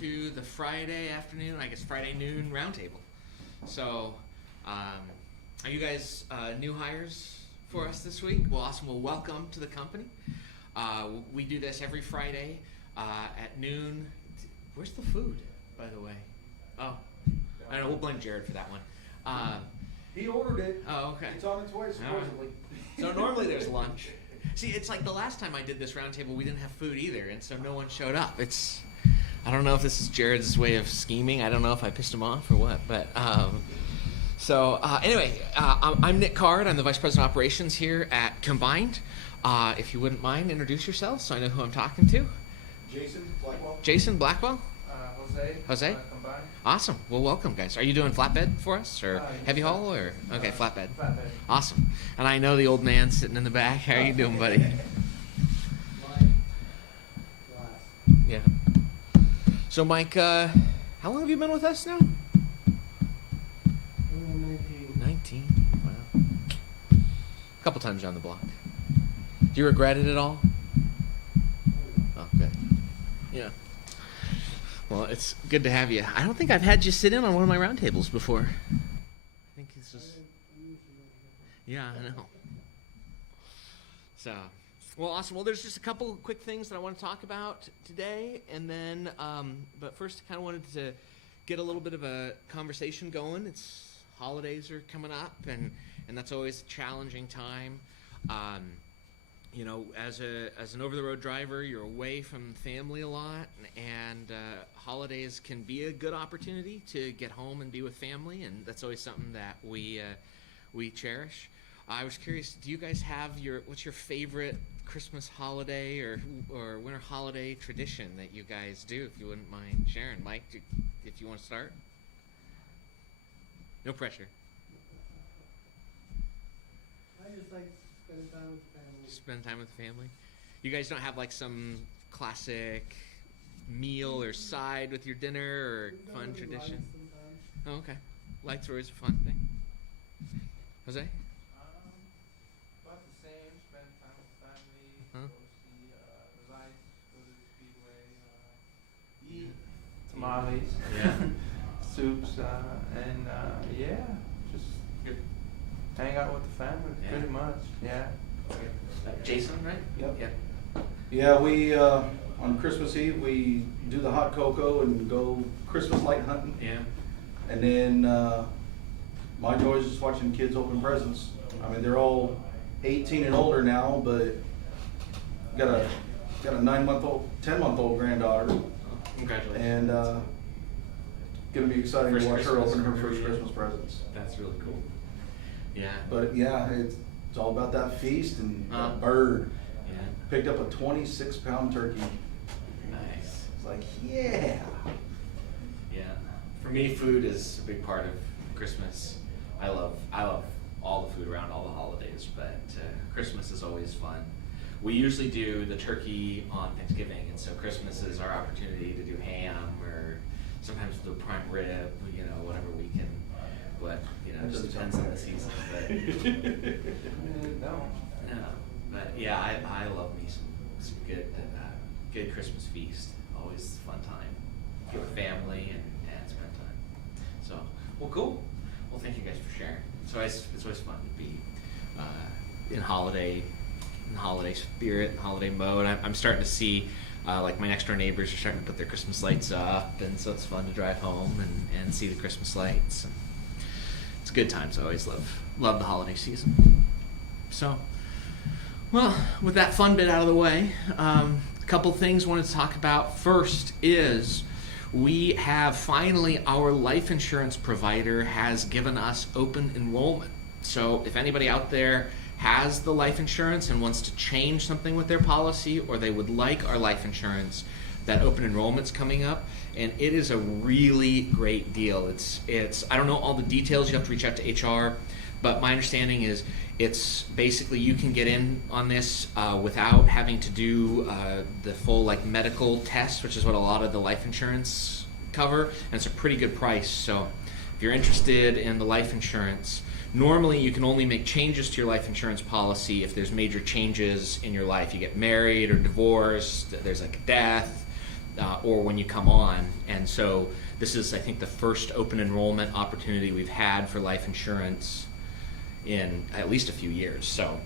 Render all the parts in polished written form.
to the Friday afternoon, I guess Friday noon roundtable. So, are you guys new hires for us this week? Well, awesome. Well, welcome to the company. We do this every Friday at noon. Where's the food, by the way? Oh, I don't know. We'll blame Jared for that one. He ordered it. Oh, okay. It's on its way, supposedly. So normally there's lunch. See, it's like the last time I did this roundtable, we didn't have food either, and so no one showed up. I don't know if this is Jared's way of scheming. I don't know if I pissed him off or what, but anyway, I'm Nick Card. I'm the Vice President of Operations here at Combined. If you wouldn't mind, introduce yourself so I know who I'm talking to. Jason Blackwell. Jason Blackwell? Jose. Jose? Combined. Awesome. Well, welcome, guys. Are you doing flatbed for us, or heavy haul, or okay, flatbed? Awesome. And I know the old man sitting in the back. How are you doing, buddy? Yeah. So, Mike, how long have you been with us now? 19. Wow. A couple times around the block. Do you regret it at all? Oh, good. Yeah. Well, it's good to have you. I don't think I've had you sit in on one of my roundtables before. I think this is... Yeah, I know. So, well, awesome. Well, there's just a couple quick things that I want to talk about today, and then, but first, I kind of wanted to get a little bit of a conversation going. Holidays are coming up, and that's always a challenging time. You know, as an over-the-road driver, you're away from family a lot, and holidays can be a good opportunity to get home and be with family, and that's always something that we cherish. I was curious, do you guys have what's your favorite Christmas holiday or winter holiday tradition that you guys do, if you wouldn't mind sharing? Mike, if you want to start? No pressure. I just like spending time with the family. Spend time with the family. You guys don't have like some classic meal or side with your dinner or fun tradition? Oh, okay. Lights are always a fun thing. Jose? About the same. Spend time with family. Huh? Go see the lights. Go to the speedway. Eat tamales. Yeah. Soups. And yeah, just Good. hang out with the family. Yeah. Pretty much. Yeah. Jason, right? Yep. Yeah. Yeah, we, on Christmas Eve, we do the hot cocoa and go Christmas light hunting. Yeah. And then, my joy is just watching kids open presents. I mean, they're all 18 and older now, but got a 10-month-old granddaughter. Congratulations. And, gonna be exciting First to watch her Christmas open her for first you. Christmas presents. That's really cool. Yeah. But yeah, it's all about that feast and Uh-huh. that bird. Yeah. Picked up a 26-pound turkey. Nice. It's like, yeah. Yeah. For me, food is a big part of Christmas. I love all the food around all the holidays, but Christmas is always fun. We usually do the turkey on Thanksgiving, and so Christmas is our opportunity to do ham or sometimes the prime rib, you know, whatever we can. But you know, it just depends on the season. But No. yeah, but yeah, I love me some good Christmas feast. Always a fun time. Get with family and spend time. So, well, cool. Well, thank you guys for sharing. It's always fun to be in holiday spirit, holiday mode. I'm starting to see like my next door neighbors are starting to put their Christmas lights up, and so it's fun to drive home and see the Christmas lights. And it's a good time. So I always love the holiday season. So, well, with that fun bit out of the way, a couple things I wanted to talk about. First is we have finally, our life insurance provider has given us open enrollment. So if anybody out there has the life insurance and wants to change something with their policy, or they would like our life insurance, that open enrollment's coming up, and it is a really great deal. It's I don't know all the details. You have to reach out to HR, but my understanding is it's basically you can get in on this without having to do the full like medical test, which is what a lot of the life insurance cover, and it's a pretty good price. So if you're interested in the life insurance, normally you can only make changes to your life insurance policy if there's major changes in your life. You get married or divorced, there's like a death, or when you come on. And so this is, I think, the first open enrollment opportunity we've had for life insurance in at least a few years. So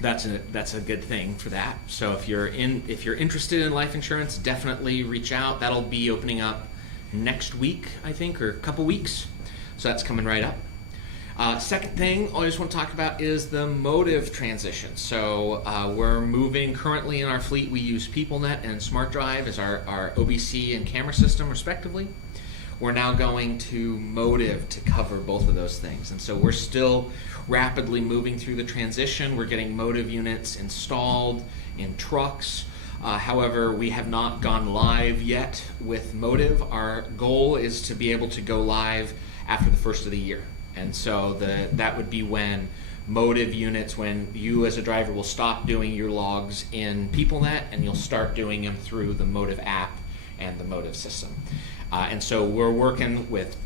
that's a good thing for that. So if you're interested in life insurance, definitely reach out. That'll be opening up next week, I think, or a couple weeks. So that's coming right up. Second thing I just want to talk about is the Motiv transition. So we're moving currently in our fleet. We use PeopleNet and SmartDrive as our OBC and camera system, respectively. We're now going to Motiv to cover both of those things. And so we're still rapidly moving through the transition. We're getting Motiv units installed in trucks. However, we have not gone live yet with Motiv. Our goal is to be able to go live after the first of the year. And so that would be when Motiv units, when you as a driver will stop doing your logs in PeopleNet and you'll start doing them through the Motiv app and the Motiv system. And so we're working with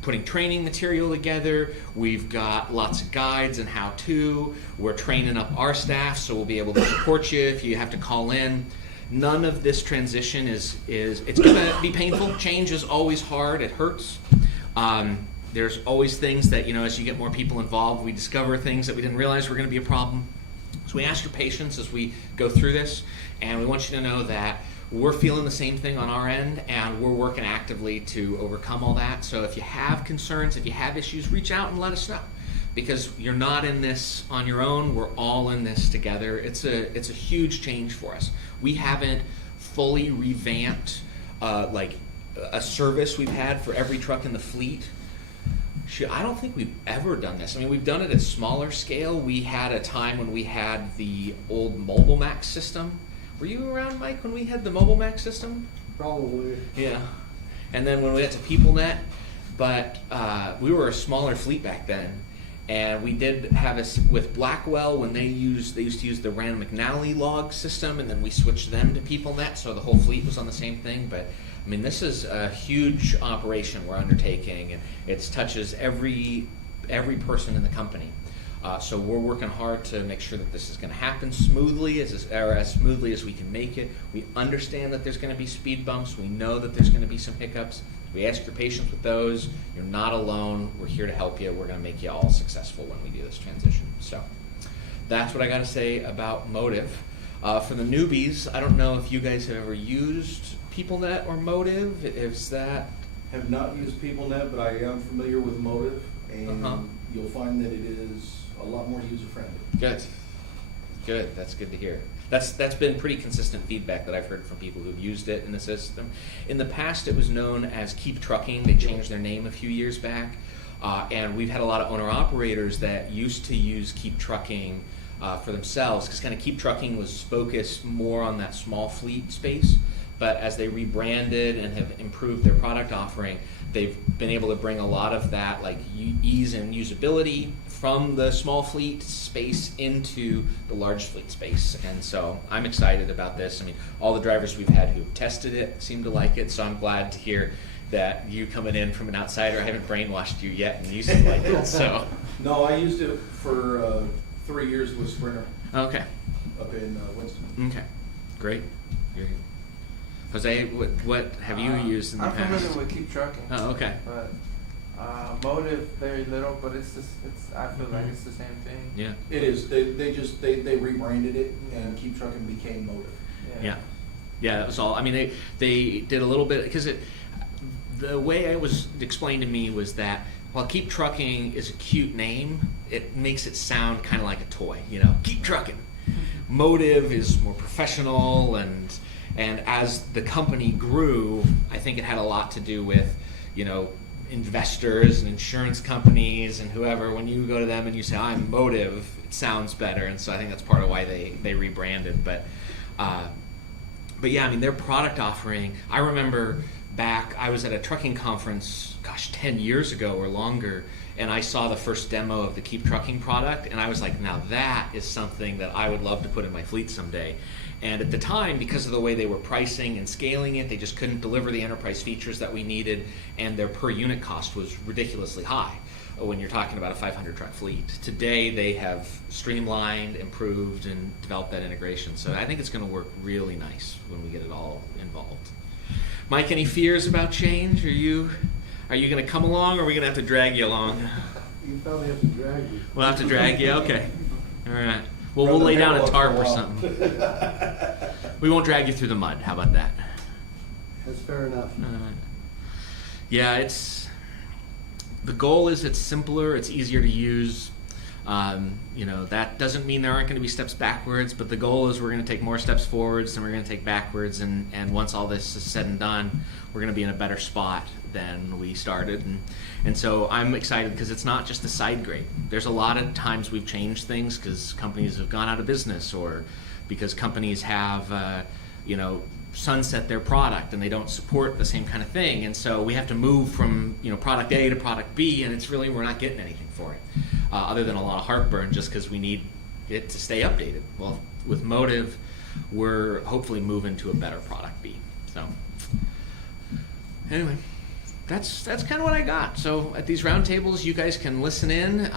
putting training material together. We've got lots of guides and how-to. We're training up our staff so we'll be able to support you if you have to call in. None of this transition it's going to be painful. Change is always hard. It hurts. There's always things that, as you get more people involved, we discover things that we didn't realize were going to be a problem. So we ask your patience as we go through this, and we want you to know that we're feeling the same thing on our end, and we're working actively to overcome all that. So if you have concerns, if you have issues, reach out and let us know, because you're not in this on your own. We're all in this together. It's a huge change for us. We haven't fully revamped like a service we've had for every truck in the fleet. I don't think we've ever done this. I mean, we've done it at smaller scale. We had a time when we had the old Mobile Max system. Were you around, Mike, when we had the Mobile Max system? Probably. Yeah. And then when we got to PeopleNet, but we were a smaller fleet back then. And we did have with Blackwell, when they used to use the Rand McNally log system, and then we switched them to PeopleNet, so the whole fleet was on the same thing. But I mean, this is a huge operation we're undertaking, and it touches every person in the company. So we're working hard to make sure that this is going to happen smoothly, as smoothly as we can make it. We understand that there's going to be speed bumps. We know that there's going to be some hiccups. We ask your patience with those. You're not alone. We're here to help you. We're going to make you all successful when we do this transition. So that's what I got to say about Motiv. For the newbies, I don't know if you guys have ever used PeopleNet or Motiv. Is that? Have not used PeopleNet, but I am familiar with Motiv, and you'll find that it is a lot more user-friendly. Good. That's good to hear. That's been pretty consistent feedback that I've heard from people who've used it in the system. In the past, it was known as Keep Trucking. They changed their name a few years back, and we've had a lot of owner-operators that used to use Keep Trucking for themselves, because kind of Keep Trucking was focused more on that small fleet space. But as they rebranded and have improved their product offering, they've been able to bring a lot of that like ease and usability from the small fleet space into the large fleet space. And so I'm excited about this. I mean, all the drivers we've had who've tested it seem to like it, so I'm glad to hear that you coming in from an outsider, I haven't brainwashed you yet and you seem like it. So No, I used it for 3 years with Sprinter okay. up in Winston. Okay. Great. Jose, what have you used in the I'm past? familiar with Keep Trucking. Oh, okay. But Motiv, very little, but it's I feel like it's the same thing. Yeah. It is. They rebranded it, and Keep Trucking became Motiv. Yeah. Yeah, that was all. I mean, they did a little bit, because the way it was explained to me was that while Keep Trucking is a cute name, it makes it sound kind of like a toy. Keep trucking. Motiv is more professional, and as the company grew, I think it had a lot to do with, investors and insurance companies and whoever. When you go to them and you say, I'm Motiv, it sounds better. And so I think that's part of why they rebranded. But yeah, I mean, their product offering, I remember back, I was at a trucking conference, 10 years ago or longer, and I saw the first demo of the Keep Trucking product, and I was like, now that is something that I would love to put in my fleet someday. And at the time, because of the way they were pricing and scaling it, they just couldn't deliver the enterprise features that we needed, and their per unit cost was ridiculously high when you're talking about a 500 truck fleet. Today, they have streamlined, improved, and developed that integration. So I think it's going to work really nice when we get it all involved. Mike, any fears about change? Are you going to come along, or are we going to have to drag you along? You probably have to drag me. We'll have to drag you. Okay. All right. Well, we'll lay down a tarp or something. We won't drag you through the mud. How about that? That's fair enough. Yeah, the goal is it's simpler, it's easier to use. That doesn't mean there aren't going to be steps backwards, but the goal is we're going to take more steps forwards than we're going to take backwards, and once all this is said and done, we're going to be in a better spot than we started. And so I'm excited because it's not just a side grade. There's a lot of times we've changed things because companies have gone out of business, or because companies have, sunset their product and they don't support the same kind of thing. And so we have to move from, product A to product B, and we're not getting anything for it, other than a lot of heartburn just because we need it to stay updated. Well, with Motive, we're hopefully moving to a better product B. So anyway, that's kind of what I got. So at these roundtables, you guys can listen in.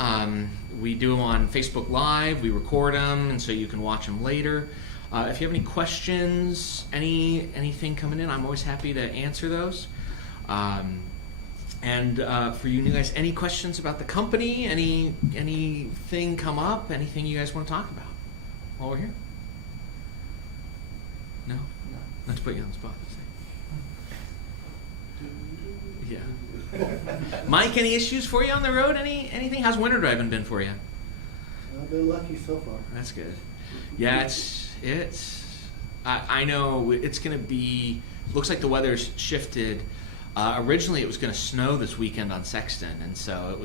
We do them on Facebook Live. We record them, and so you can watch them later. If you have any questions, anything coming in, I'm always happy to answer those. And for you new guys, any questions about the company? Anything come up? Anything you guys want to talk about while we're here? No? Not to put you on the spot. Yeah. Mike, any issues for you on the road? Anything? How's winter driving been for you? I've been lucky so far. That's good. Yeah, I know it's going to be, looks like the weather's shifted. Originally it was going to snow this weekend on Sexton, and so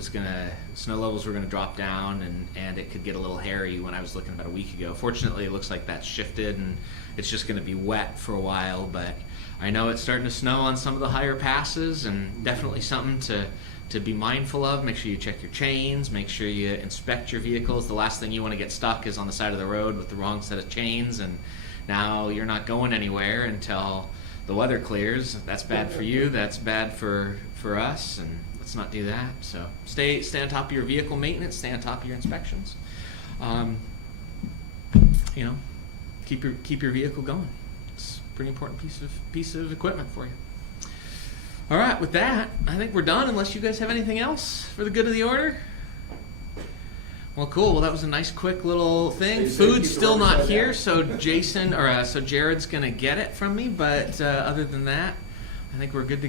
snow levels were going to drop down, and it could get a little hairy when I was looking about a week ago. Fortunately, it looks like that's shifted, and it's just going to be wet for a while, but I know it's starting to snow on some of the higher passes, and definitely something to be mindful of. Make sure you check your chains, make sure you inspect your vehicles. The last thing you want to get stuck is on the side of the road with the wrong set of chains, and now you're not going anywhere until the weather clears. That's bad for you, that's bad for us, and let's not do that. So stay on top of your vehicle maintenance, stay on top of your inspections. Keep your vehicle going. It's a pretty important piece of equipment for you. All right, with that, I think we're done, unless you guys have anything else for the good of the order. Well, cool. Well, that was a nice, quick little thing. Food's still not here, so Jared's gonna get it from me. But other than that, I think we're good to go.